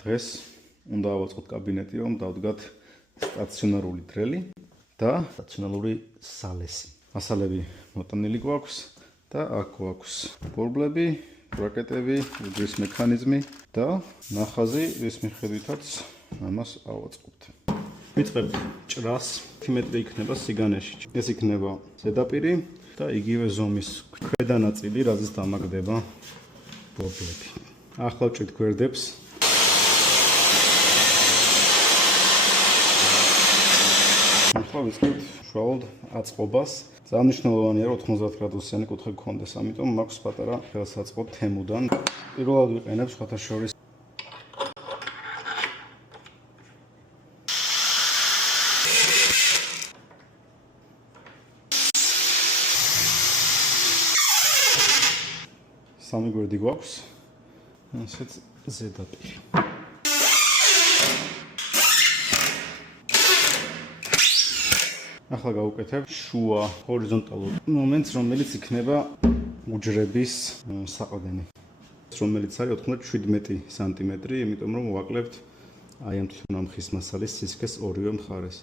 დღეს უნდა ავაწყოთ კაბინეტი, რომ დავდგათ სტაციონარული დრელი და სტაციონარული სალესი. მასალები მოტანილი გვაქვს და აქ გვაქვს ბორბლები, ბრაკეტები, უძრის მექანიზმი და ნახაზი, რის მიხედვითაც ამას ავაწყობთ. ვიწყებთ ჭრას, 10 მეტრი იქნება სიგანეში. ეს იქნება ზედაპირი და იგივე ზომის ქვედა ნაწილი, რაზეც დამაგდება ბორბლები. ახლა ვჭრით გვერდებს. ახლა ვიწყებთ უშუალოდ აწყობას. ძალიან მნიშვნელოვანია, რომ 90 გრადუსიანი კუთხე გქონდეს, ამიტომ მაქვს პატარა ხელსაწყო თემუდან. პირველად ვიყენებ სხვათა შორის სამი გვერდი გვაქვს, ასეც ზედაპირი. ახლა გავუკეთებ შუა ჰორიზონტალურ მომენტს, რომელიც იქნება უჯრების საყრდენი, რომელიც არის 97 სანტიმეტრი, იმიტომ რომ ვაკლებთ აი ამ თვითონ ამ ხის მასალის სისქეს ორივე მხარეს.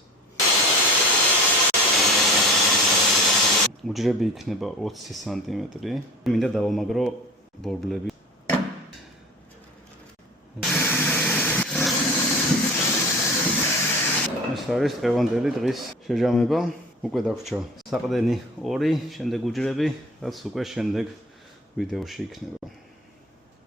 უჯრები იქნება 20 სანტიმეტრი. მინდა დავამაგრო ბორბლები. ეს არის დღევანდელი დღის შეჯამება. უკვე დაგვრჩა საყრდენი 2, შემდეგ უჯრები, რაც უკვე შემდეგ ვიდეოში იქნება.